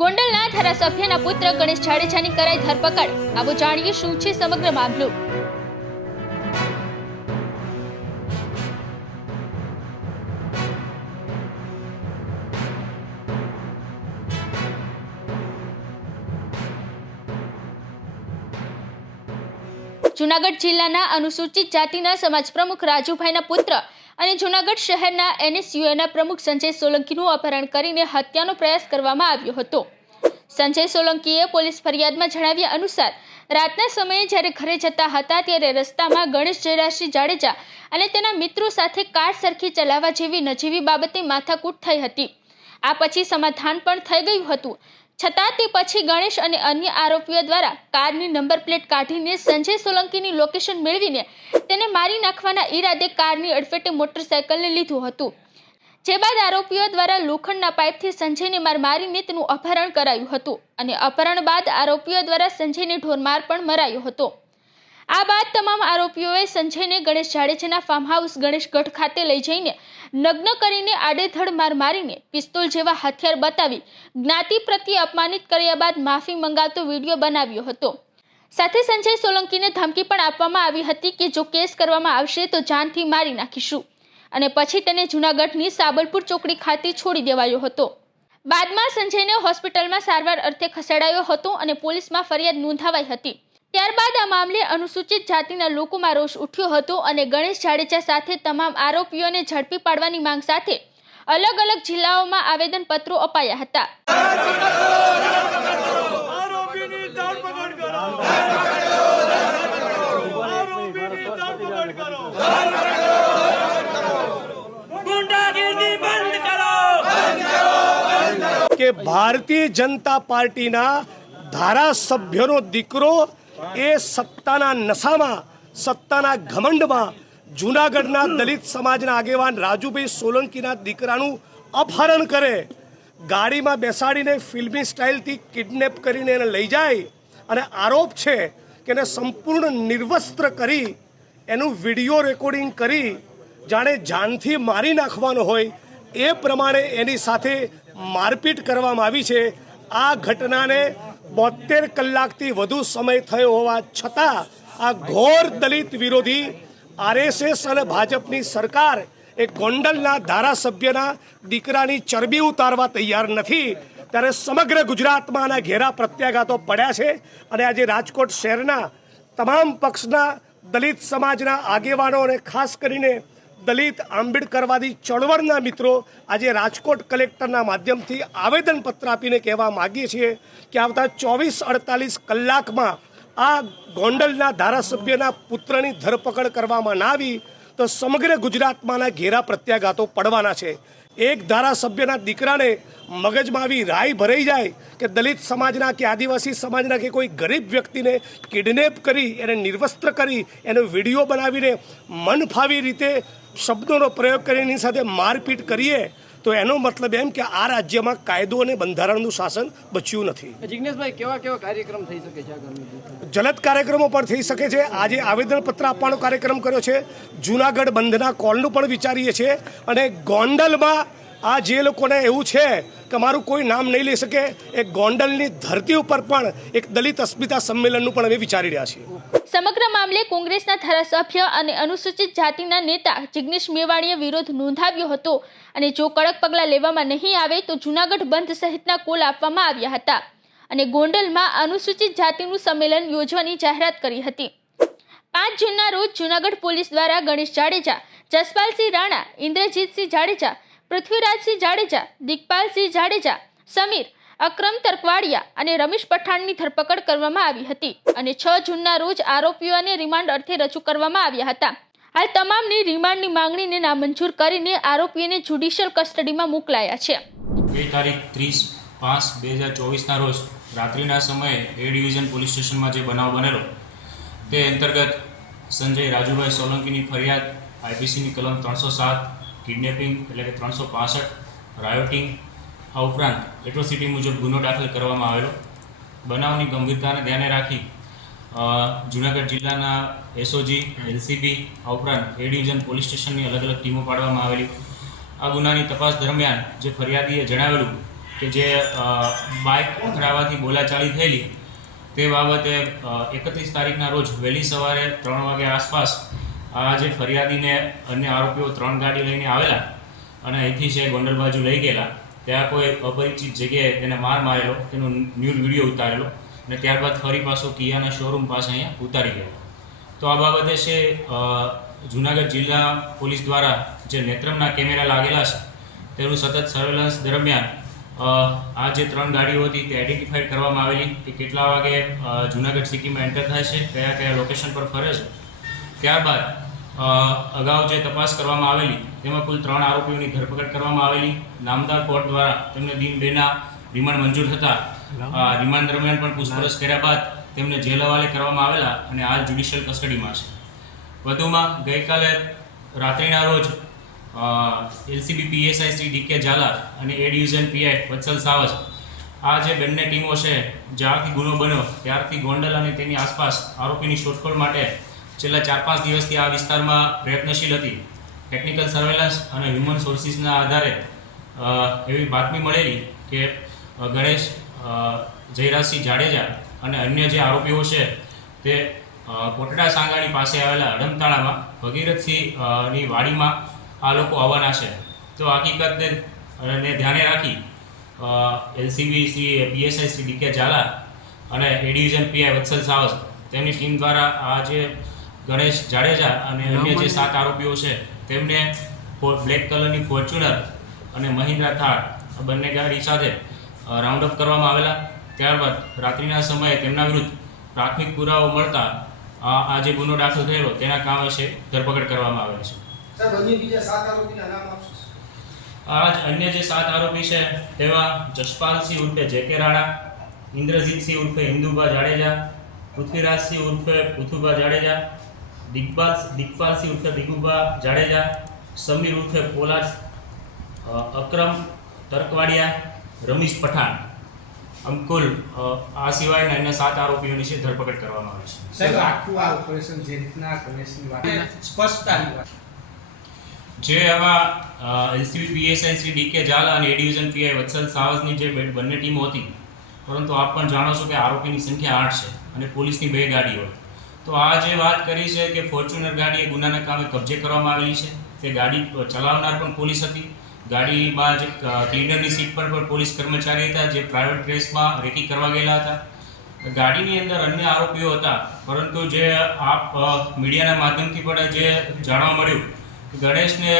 ગોંડલના ધારાસભ્યના પુત્ર ગણેશ જાડેજાની કરાઈ ધરપકડ। આવો જાણીએ શું છે સમગ્ર મામલો। જૂનાગઢ જિલ્લાના અનુસૂચિત જાતિના સમાજ પ્રમુખ રાજુભાઈના પુત્ર અને જૂનાગઢ શહેરના NSUના પ્રમુખ સંજય સોલંકીનું અપહરણ કરીને હત્યાનો પ્રયાસ કરવામાં આવ્યો હતો। સંજય સોલંકીએ પોલીસ ફરિયાદમાં જણાવ્યા અનુસાર રાતના સમયે જ્યારે ઘરે જતા હતા ત્યારે રસ્તામાં ગણેશ જયરાજસિંહ જાડેજા અને તેના મિત્રો સાથે કાર સરખી ચલાવવા જેવી નજીવી બાબતે માથાકૂટ થઈ હતી। આ પછી સમાધાન પણ થઈ ગયું હતું, છતાં તે પછી ગણેશ અને અન્ય આરોપીઓ દ્વારા કારની નંબર પ્લેટ કાઢીને સંજય સોલંકીની લોકેશન મેળવીને તેને મારી નાખવાના ઈરાદે કારની અડફેટે મોટરસાયકલને લીધું હતું, જે બાદ આરોપીઓ દ્વારા લોખંડના પાઇપથી સંજયને મારીને તેનું અપહરણ કરાયું હતું અને અપહરણ બાદ આરોપીઓ દ્વારા સંજયને ઢોરમાર પણ મરાયો હતો। આ બાદ તમામ આરોપીઓએ સંજયને ગણેશ જાડેજાના ફાર્મ હાઉસ ગણેશગઢ ખાતે લઈ જઈને નગ્ન કરીને આડેધડ માર મારીને પિસ્તોલ જેવા હથિયાર બતાવી જ્ઞાતિ પ્રત્યે અપમાનિત કર્યા બાદ માફી મંગાવતો વિડીયો બનાવ્યો હતો। સાથે સંજય સોલંકીને ધમકી પણ આપવામાં આવી હતી કે જો કેસ કરવામાં આવશે તો જાનથી મારી નાખીશું અને પછી તેને જૂનાગઢની સાબલપુર ચોકડી ખાતે છોડી દેવાયો હતો। બાદમાં સંજયને હોસ્પિટલમાં સારવાર અર્થે ખસેડાયો હતો અને પોલીસમાં ફરિયાદ નોંધાવાઈ હતી। ત્યારબાદ આ મામલે અનુસૂચિત જાતિના લોકોમાં રોષ ઉઠ્યો હતો અને ગણેશ જાડેજા સાથે તમામ આરોપીઓને ઝડપી પાડવાની માંગ સાથે અલગ અલગ જિલ્લાઓમાં આવેદનપત્રો અપાયા હતા। કે ભારતીય જનતા પાર્ટીના ધારાસભ્યનો દીકરો એ સત્તાના નશામાં, સત્તાના ઘમંડમાં જૂનાગઢના દલિત સમાજના આગેવાન રાજુભાઈ સોલંકીના દીકરાનું અપહરણ કરે, ગાડીમાં બેસાડીને ફિલ્મી સ્ટાઇલથી કિડનેપ કરીને એને લઈ જાય અને આરોપ છે કે એને સંપૂર્ણ નિર્વસ્ત્ર કરી એનું વિડીયો રેકોર્ડિંગ કરી જાણે જાનથી મારી નાખવાનો હોય એ પ્રમાણે એની સાથે મારપીટ કરવામાં આવી છે। આ ઘટનાને 72 કલાકથી વધુ સમય થયો હોવા છતાં આ ઘોર દલિત વિરોધી RSS અને ભાજપની સરકાર એ ગોંડલના ધારાસભ્યના દીકરાની ચરબી ઉતારવા તૈયાર નથી, ત્યારે સમગ્ર ગુજરાતમાં આના ઘેરા પ્રત્યાઘાતો પડ્યા છે અને આજે રાજકોટ શહેરના તમામ પક્ષના દલિત સમાજના આગેવાનો અને ખાસ કરીને દલિત આંબેડકરવાદી ચળવળના મિત્રો આજે રાજકોટ કલેક્ટરના માધ્યમથી આવેદનપત્ર આપીને કહેવા માગીએ છીએ કે આવતા 24-48 કલાકમાં આ ગોંડલના ધારાસભ્યના પુત્રની ધરપકડ કરવામાં ના આવી તો સમગ્ર ગુજરાતમાંના ઘેરા પ્રત્યાઘાતો પડવાના છે। એક ધારાસભ્યના દીકરાને મગજમાં આવી રાય ભરાઈ જાય કે દલિત સમાજના કે આદિવાસી સમાજના કે કોઈ ગરીબ વ્યક્તિને કિડનેપ કરી એને નિર્વસ્ત્ર કરી એનો વિડીયો બનાવીને મન ફાવી રીતે શબ્દોનો પ્રયોગ કરીને એની સાથે મારપીટ કરીએ તો એનો મતલબ એમ કે આ રાજ્યમાં કાયદો અને બંધારણનું શાસન બચ્યું નથી। જિગ્નેશભાઈ, કેવા કાર્યક્રમ થઈ શકે છે? જલદ કાર્યક્રમો પણ થઈ શકે છે। આજે આવેદનપત્ર આપવાનો કાર્યક્રમ કર્યો છે, જૂનાગઢ બંધના કોલનું પણ વિચારીએ છીએ અને ગોંડલમાં આ જે લોકોને એવું છે કે મારું કોઈ નામ નહીં લઈ શકે એ ગોંડલની ધરતી ઉપર પણ એક દલિત અસ્મિતા સંમેલનનું પણ અમે વિચારી રહ્યા છીએ। સમગ્ર મામલે કોંગ્રેસના ધારાસભ્ય અને અનુસૂચિત જાતિના નેતા જિગ્નેશ મેવાણીએ વિરોધ નોંધાવ્યો હતો અને જો કડક પગલાં લેવામાં નહીં આવે તો જૂનાગઢ બંધ સહિતના કોલ આપવામાં આવ્યા હતા અને ગોંડલમાં અનુસૂચિત જાતિનું સંમેલન યોજવાની જાહેરાત કરી હતી। 5 જૂનના રોજ જૂનાગઢ પોલીસ દ્વારા ગણેશ જાડેજા, જસપાલસિંહ રાણા, ઇન્દ્રજીતસિંહ જાડેજા, પૃથ્વીરાજસિંહ જાડેજા, દિગ્પાલસિંહ જાડેજા, સમીર, અક્રમ તરકવાડિયા અને રમેશ પઠાણની ધરપકડ કરવામાં આવી હતી અને 6 જૂનના રોજ આરોપીઓને રિમાન્ડ અર્થે રજૂ કરવામાં આવ્યા હતા। હાલ તમામની રિમાન્ડની માંગણીને નામંજૂર કરીને આરોપીઓને જ્યુડિશિયલ કસ્ટડીમાં મોકલાયા છે। તારીખ 30/5/2024ના રોજ રાત્રિના સમયે A ડિવિઝન પોલીસ સ્ટેશનમાં જે બનાવ બનેલો તે અંતર્ગત સંજય રાજુભાઈ સોલંકીની ફરિયાદ IPCની કલમ 307 કિડનેપિંગ એટલે કે 365 રાયોટિંગ આ ઉપરાંત એટ્રોસિટી મુજબ ગુનો દાખલ કરવામાં આવેલો। બનાવની ગંભીરતાને ધ્યાને રાખી જૂનાગઢ જિલ્લાના SOG, LCB આ ઉપરાંત A ડિવિઝન પોલીસ સ્ટેશનની અલગ અલગ ટીમો પાડવામાં આવેલી। આ ગુનાની તપાસ દરમિયાન જે ફરિયાદીએ જણાવેલું કે જે બાઇક અથડાવાથી બોલાચાલી થયેલી તે બાબતે 31 તારીખના રોજ વહેલી સવારે 3 વાગ્યા આસપાસ આ જે ફરિયાદીને અન્ય આરોપીઓ 3 ગાડી લઈને આવેલા અને અહીંથી છે ગોંડલ બાજુ લઈ ગયેલા. ત્યાં કોઈ અપરિચિત જગ્યાએ તેને માર મારેલો, તેનો ન્યૂડ વિડીયો ઉતારેલો અને ત્યારબાદ ફરી પાછો કિયાના શોરૂમ પાસે અહીંયા ઉતારી ગયો. તો આ બાબતે છે જૂનાગઢ જિલ્લા પોલીસ દ્વારા જે નેત્રમના કેમેરા લાગેલા છે તેનું સતત સર્વેલન્સ દરમિયાન આ જે 3 ગાડીઓ હતી તે આઈડેન્ટિફાઈડ કરવામાં આવેલી કે કેટલા વાગે જૂનાગઢ સિટીમાં એન્ટર થાય છે, કયા કયા લોકેશન પર ફરે છે. ત્યારબાદ અગાઉ જે તપાસ કરવામાં આવેલી તેમાં કુલ 3 આરોપીઓની ધરપકડ કરવામાં આવેલી. નામદાર કોર્ટ દ્વારા તેમને દિન 2ના રિમાન્ડ મંજૂર થતા રિમાન્ડ દરમિયાન પણ પૂછપરછ કર્યા બાદ તેમને જેલ હવાલે કરવામાં આવેલા અને હાલ જ્યુડિશિયલ કસ્ટડીમાં છે. વધુમાં ગઈકાલે રાત્રિના રોજ LCB PSI Shri decay Jhala અને એ ડિવિઝન પીઆઈ વત્સલ સાવજ આ જે બંને ટીમો છે જ્યારથી ગુનો બન્યો ત્યારથી ગોંડલ અને તેની આસપાસ આરોપીની શોધખોળ માટે છેલ્લા 4-5 દિવસથી આ વિસ્તારમાં પ્રયત્નશીલ હતી. ટેકનિકલ સર્વેલન્સ અને હ્યુમન સોર્સિસના આધારે એવી બાતમી મળેલી કે ગણેશ જયરાજસિંહ જાડેજા અને અન્ય જે આરોપીઓ છે તે કોટડા સાંગાણી પાસે આવેલા અડમતાળામાં ભગીરથસિંહની વાડીમાં આ લોકો આવવાના છે. તો હકીકતને ધ્યાને રાખી LCB Shri PSI Shri decay Jhala અને એ ડિવિઝન પીઆઈ વત્સલ સાવજ તેમની ટીમ દ્વારા આ જે ગણેશ જાડેજા અને અન્ય જે 7 આરોપીઓ છે તેમને બ્લેક કલરની ફોર્ચ્યુનર અને મહિન્દ્રા થાર આ બંને ગાડી સાથે રાઉન્ડ અપ કરવામાં આવેલા. ત્યારબાદ રાત્રિના સમયે તેમના વિરુદ્ધ પ્રાથમિક પુરાવો મળતા આ જે ગુનો દાખલ થયેલો તેના કામે છે ધરપકડ કરવામાં આવેલ છે. આ અન્ય જે 7 આરોપી છે તેમાં જશપાલસિંહ ઉર્ફે જેકે રાણા, ઇન્દ્રજીતસિંહ ઉર્ફે ઇન્દુભા જાડેજા, પૃથ્વીરાજસિંહ ઉર્ફે પૃથુભા જાડેજા, દિગ્પાલસિંહ ઉર્ફે દિગુભા જાડેજા, સમીર ઉર્ફે પોલાદ, અકરમ તરકવાડિયા, રમીશ પઠાણ, આમ કુલ આ સિવાયના અન્ય 7 આરોપીઓની છે ધરપકડ કરવામાં આવી છે. સાહેબ આખું આ ઓપરેશન જે રીતના ગણેશની વાત સ્પષ્ટતાની વાત જે આમાં LCB PSI Shri decay Jhala અને એ ડિવિઝન પીઆઈ વત્સલ સાવજની જે બંને ટીમો હતી, પરંતુ આપ પણ જાણો છો કે આરોપીની સંખ્યા 8 છે અને પોલીસની 2 ગાડીઓ. તો આ જે વાત કરી છે કે ફોર્ચ્યુનર ગાડી એ ગુનાના કામે કબજે કરવામાં આવેલી છે, તે ગાડી ચલાવનાર પણ પોલીસ હતી. ગાડીમાં જે ક્લીનરની સીટ પર પણ પોલીસ કર્મચારી હતા જે પ્રાઇવેટ ડ્રેસમાં રેકી કરવા ગયેલા હતા. ગાડીની અંદર અન્ય આરોપીઓ હતા, પરંતુ જે આપ મીડિયાના માધ્યમથી પણ જે જાણવા મળ્યું ગણેશને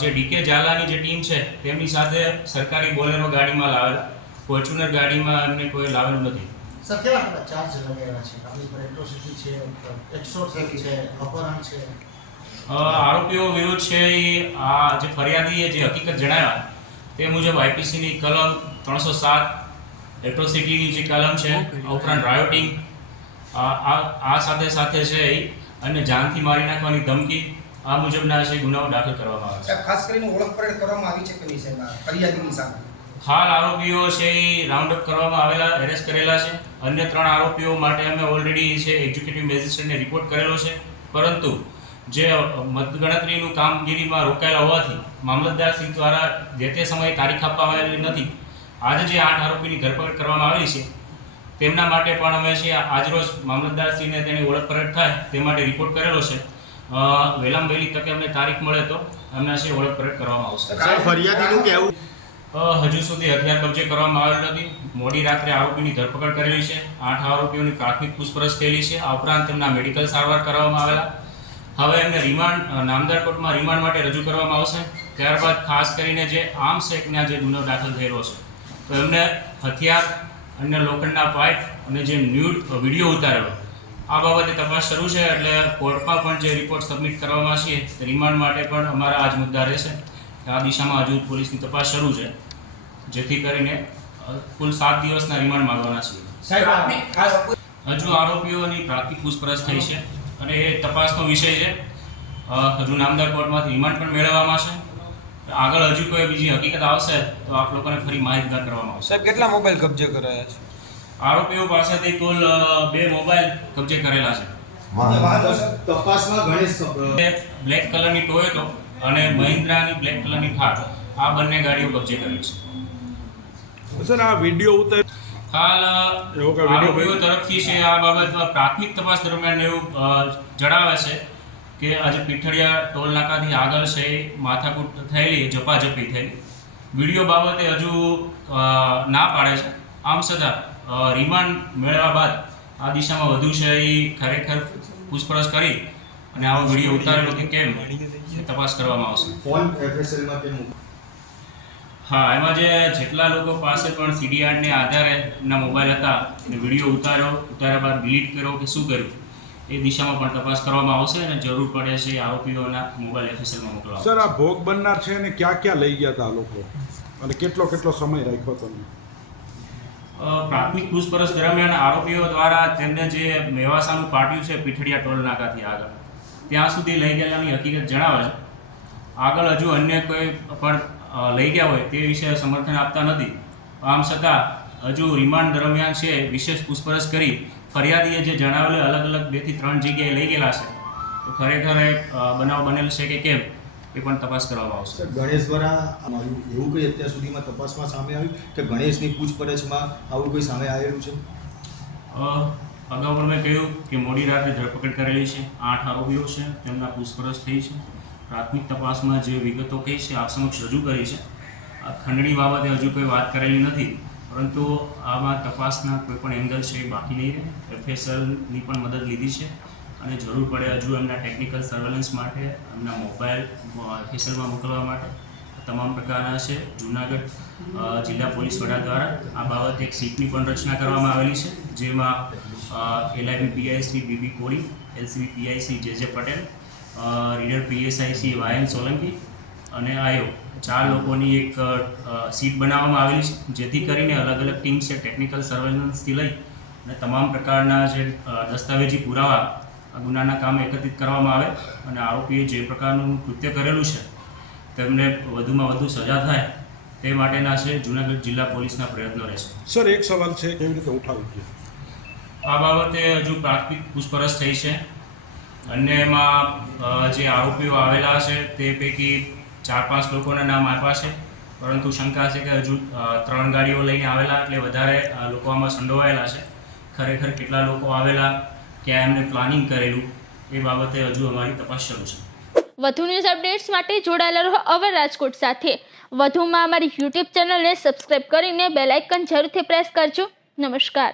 જે ડીકે ઝાલાની જે ટીમ છે તેમની સાથે સરકારી બોલેરો ગાડીમાં લાવેલા, ફોર્ચ્યુનર ગાડીમાં એમને કોઈ લાવેલું નથી. સર કેવા કેવા ચાર્જ લગાવ્યા છે? આપણી પર એટ્રોસિટી છે, એક્સટોર્શન છે, અપહરણ છે. આરોપીઓ વિરુદ્ધ છે એ આ જે ફરિયાદીએ જે હકીકત જણાવ્યા તે મુજબ આઈપીસીની કલમ 307 એટ્રોસિટીની જે કલમ છે, ઉપરાંત રાયોટિંગ આ સાથે સાથે છે અને જાનથી મારી નાખવાની ધમકી આ મુજબના છે ગુનાઓ દાખલ કરવામાં આવે છે. ખાસ કરીને ઓળખ પરેડ કરવામાં આવી છે કે નહીં સાહેબ ફરિયાદીની સામે? હાલ આરોપીઓ છે એ રાઉન્ડ અપ કરવામાં આવેલા, એરેસ્ટ કરેલા છે. અન્ય 3 આરોપીઓ માટે અમે ઓલરેડી છે એક્ઝિક્યુટિવ મેજિસ્ટ્રેટને રિપોર્ટ કરેલો છે, પરંતુ જે મતગણતરીનું કામગીરીમાં રોકાયેલા હોવાથી મામલતદારશ્રી દ્વારા જે તે સમયે તારીખ આપવામાં આવેલી નથી. આજે જે 8 આરોપીની ધરપકડ કરવામાં આવેલી છે તેમના માટે પણ અમે છે આજરોજ મામલતદારશ્રીને તેની ઓળખ પરેડ થાય તે માટે રિપોર્ટ કરેલો છે. વહેલામાં વહેલી તકે અમને તારીખ મળે તો અમને છે ઓળખ પરેડ કરવામાં આવશે. ફરિયાદીનું કહેવું હજુ સુધી હથિયાર કબજે કરવામાં આવેલ નથી. મોડી રાત્રે આરોપીની ધરપકડ કરેલી છે. 8 આરોપીઓની પ્રાથમિક પૂછપરછ થયેલી છે. આ ઉપરાંત તેમના મેડિકલ સારવાર કરવામાં આવેલા. હવે એમને રિમાન્ડ નામદાર કોર્ટમાં રિમાન્ડ માટે રજૂ કરવામાં આવશે. ત્યારબાદ ખાસ કરીને જે આર્મ્સ એક્ટના જે ગુનો દાખલ થયેલો છે તો એમને હથિયાર, અન્ય લોખંડના પાઇપ અને જે ન્યૂડ વિડીયો ઉતારેલો આ બાબતે તપાસ શરૂ છે. એટલે કોર્ટમાં પણ જે રિપોર્ટ સબમિટ કરવામાં છે રિમાન્ડ માટે પણ અમારા આજ મુદ્દા રહેશે. આ દિશામાં હજુ પોલીસની તપાસ શરૂ છે, જેથી કરીને કુલ 7 દિવસના રિમાન્ડ માંગવાના છે. સાહેબ હજુ આરોપીઓની પ્રાથમિક પૂછપરછ થઈ છે અને એ તપાસનો વિષય છે. હજુ નામદાર કોર્ટમાંથી રિમાન્ડ પણ મેળવવામાં છે. આગળ હજુ કોઈ બીજી હકીકત આવશે તો આપ લોકોને ફરી માહિતગાર કરવામાં આવશે. સાહેબ કેટલા મોબાઈલ કબજે કરાયા છે? આરોપીઓ પાસેથી કુલ 2 મોબાઈલ કબજે કરેલા છે. તપાસમાં ગણેશ બ્લેક કલરની ટોયોટો અને મહિન્દ્રાની બ્લેક કલરની થાર આ બંને ગાડીઓ કબજે કરેલી છે. સર આ વિડીયો ઉતાર હાલ એવો કોઈ વિડીયો આરોપીઓ તરફથી છે આ બાબતમાં પ્રાથમિક તપાસ દરમિયાન એવું જણાવે છે કે આજે પીઠડિયા ટોલ નાકાથી આગળ છે માથાકૂટ થયેલી ઝપાઝપી થયેલી. વિડીયો બાબતે હજુ ના પાડે છે. આમ છતાં રિમાન્ડ મેળવ્યા બાદ આ દિશામાં વધુ છે એ ખરેખર પૂછપરછ કરી અને આવો વિડીયો ઉતારેલો કે કેમ એ તપાસ કરવામાં આવશે. ફોન એફએસએલમાં કેમ હા, એમાં જેટલા લોકો પાસે પણ સીડીઆરને આધારે એમના મોબાઈલ હતા અને વિડીયો ઉતાર્યા બાદ ડિલીટ કર્યો કે શું કર્યું એ દિશામાં પણ તપાસ કરવામાં આવશે અને જરૂર પડે છે આરોપીઓના મોબાઈલ એફએસએલમાં મોકલવા. સર આ ભોગ બનનાર છે અને ક્યાં લઈ ગયા હતા આ લોકો અને કેટલો સમય રાખ્યો તમે? પ્રાથમિક પૂછપરછ દરમિયાન આરોપીઓ દ્વારા તેમને જે મેવાસાનું પાટિયું છે પીઠડિયા ટોલ નાકાથી આગળ ત્યાં સુધી લઈ ગયેલાની હકીકત જણાવે છે. આગળ હજુ અન્ય કોઈ પણ લઈ ગયા હોય તે વિશે સમર્થન આપતા નથી. આમ છતાં હજુ રિમાન્ડ દરમિયાન છે વિશેષ પૂછપરછ કરી ફરિયાદીએ જે જણાવેલું અલગ અલગ 2 થી 3 જગ્યાએ લઈ ગયેલા છે તો ખરેખર બનાવ બનેલ છે કે કેમ એ પણ તપાસ કરવામાં આવશે. સર ગણેશ દ્વારા એવું કંઈ અત્યાર સુધીમાં તપાસમાં સામે આવ્યું કે ગણેશની પૂછપરછમાં આવું કોઈ સામે આવેલું છે? અગાઉ પણ મેં કહ્યું કે મોડી રાતે ધરપકડ કરેલી છે. 8 આરોપીઓ છે, તેમના પૂછપરછ થઈ છે. પ્રાથમિક તપાસમાં જે વિગતો કહી છે આપ સમક્ષ રજૂ કરી છે. આ ખંડણી બાબતે હજુ કોઈ વાત કરેલી નથી, પરંતુ આમાં તપાસના કોઈ પણ એંગલ છે એ બાકી નહીં રહે. એફએસએલની પણ મદદ લીધી છે અને જરૂર પડે હજુ એમના ટેકનિકલ સર્વેલન્સ માટે એમના મોબાઈલ એફએસએલમાં મોકલવા માટે તમામ પ્રકારના છે. જૂનાગઢ જિલ્લા પોલીસ વડા દ્વારા આ બાબતે એક સીટની પણ રચના કરવામાં આવેલી છે, જેમાં LIB PIC BB કોરી, LCB PIC JJ Patel, reader PSI YM Solanki અને આયો 4 લોકોની એક સીટ બનાવવામાં આવેલી છે, જેથી કરીને અલગ અલગ ટીમ છે ટેકનિકલ સર્વેલન્સથી લઈ અને તમામ પ્રકારના જે દસ્તાવેજી પુરાવા ગુનાના કામ એકત્રિત કરવામાં આવે અને આરોપીએ જે પ્રકારનું કૃત્ય કરેલું છે તેમને વધુમાં વધુ સજા થાય તે માટેના છે જૂનાગઢ જિલ્લા પોલીસના પ્રયત્નો રહેશે. સર એક સવાલ છે, કેવી રીતે ઉઠાવી ગયો? આ બાબતે હજુ પ્રાથમિક પૂછપરછ થઈ છે. અન્ય એમાં જે આરોપીઓ આવેલા છે તે પૈકી 4-5 લોકોના નામ આપ્યા છે, પરંતુ શંકા છે કે હજુ 3 ગાડીઓ લઈને આવેલા એટલે વધારે લોકો આમાં સંડોવાયેલા છે. ખરેખર કેટલા લોકો આવેલા, ક્યાં એમને પ્લાનિંગ કરેલું એ બાબતે હજુ અમારી તપાસ શરૂ છે. વધુ ન્યૂઝ અપડેટ્સ માટે જોડાયેલા રહો અવર રાજકોટ સાથે. વધુમાં અમારી YouTube ચેનલને સબસ્ક્રાઇબ કરીને બેલ આઇકન જરૂરથી પ્રેસ કરજો. નમસ્કાર.